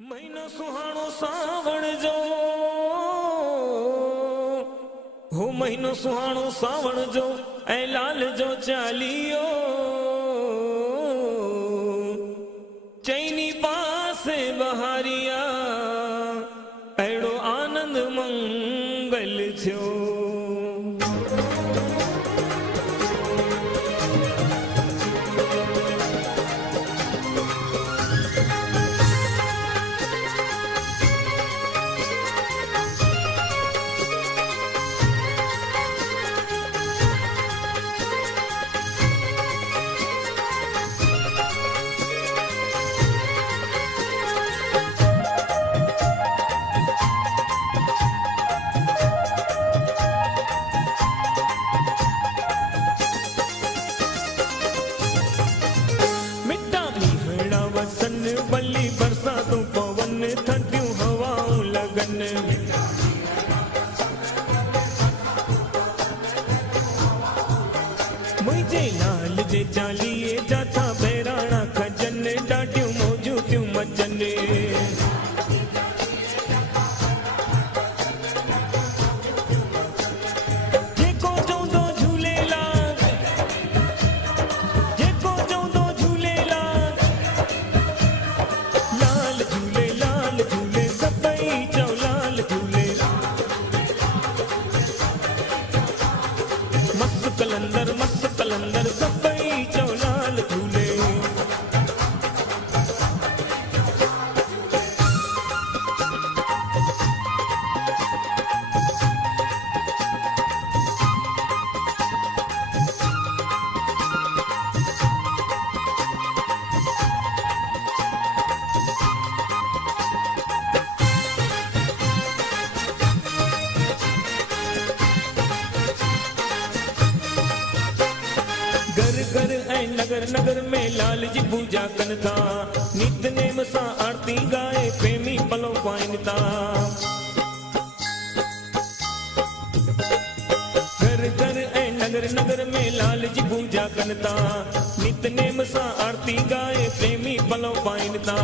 महीनो सुहानो सावण जो हो महीनो सुहानो सावण जो ऐं लाल जो चालियो चैनी पासे बहारिया अहिड़ो आनंद मंगल थियो। वसन बली बरसातों पवन थधियूं हवाऊं लगन मुझे लाल जे चालीहे जा था बहिराणा खजन ॾाढियूं मौजूं थियूं मचन। मस्त कलंदर सभई चौ लाल झूले। घर घर ऐं नगर नगर में लाल जी पूजा कन था नितनेम सां आरती गाए प्रेमी पलो पाइन था। घर घर ऐं नगर नगर में लाल जी पूजा कन था नितनेम सां आरती गाए प्रेमी पलो पाइन था।